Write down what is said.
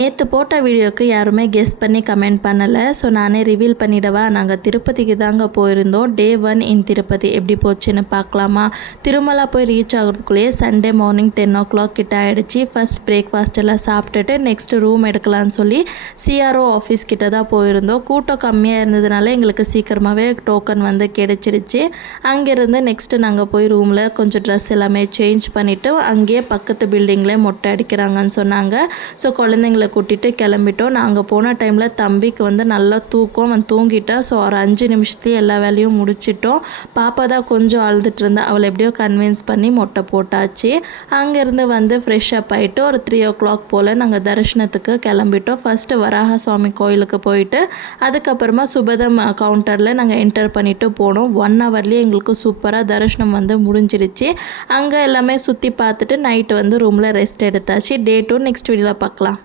நேற்று போட்ட வீடியோக்கு யாருமே கெஸ் பண்ணி கமெண்ட் பண்ணலை. ஸோ நானே ரிவீல் பண்ணிடவா. நாங்கள் திருப்பதிக்கு தாங்க போயிருந்தோம். டே 1 இன் திருப்பதி எப்படி போச்சுன்னு பார்க்கலாமா. திருமலா போய் ரீச் ஆகிறதுக்குள்ளேயே சண்டே மார்னிங் 10 o'clock கிட்ட ஆகிடுச்சு. ஃபஸ்ட் பிரேக்ஃபாஸ்ட் எல்லாம் சாப்பிட்டுட்டு நெக்ஸ்ட்டு ரூம் எடுக்கலான்னு சொல்லி சிஆர்ஓ ஆஃபீஸ் கிட்ட தான் போயிருந்தோம். கூட்டம் கம்மியாக இருந்ததுனால எங்களுக்கு சீக்கிரமாகவே டோக்கன் வந்து கிடைச்சிருச்சு. அங்கேருந்து நெக்ஸ்ட்டு நாங்கள் போய் ரூமில் கொஞ்சம் ட்ரெஸ் எல்லாமே சேஞ்ச் பண்ணிவிட்டு அங்கேயே பக்கத்து பில்டிங்கில் மொட்டை அடிக்கிறாங்கன்னு சொன்னாங்க. ஸோ குழந்தைங்களை கூட்டிகிட்டு கிளம்பிட்டோம். நாங்கள் போன டைமில் தம்பிக்கு வந்து நல்லா தூக்கம், அவன் தூங்கிட்டான். ஸோ ஒரு 5 நிமிஷத்துலேயே எல்லா வேலையும் முடிச்சிட்டோம். பாப்பா தான் கொஞ்சம் அழுதுட்டு இருந்தா. அவளை எப்படியோ கன்வின்ஸ் பண்ணி மொட்டை போட்டாச்சு. அங்கேருந்து வந்து ஃப்ரெஷ் அப் ஆகிட்டு ஒரு 3 o'clock போல் நாங்கள் தரிசனத்துக்கு கிளம்பிட்டோம். ஃபஸ்ட்டு வராக சுவாமி கோயிலுக்கு போயிட்டு அதுக்கப்புறமா சுபதம் கவுண்டரில் நாங்கள் என்டர் பண்ணிவிட்டு போனோம். 1 hourலேயே எங்களுக்கு சூப்பராக தரிசனம் வந்து முடிஞ்சிருச்சு. அங்கே எல்லாமே சுற்றி பார்த்துட்டு நைட்டு வந்து ரூமில் ரெஸ்ட் எடுத்தாச்சு. டே 2 நெக்ஸ்ட் வீடியோவில் பார்க்கலாம்.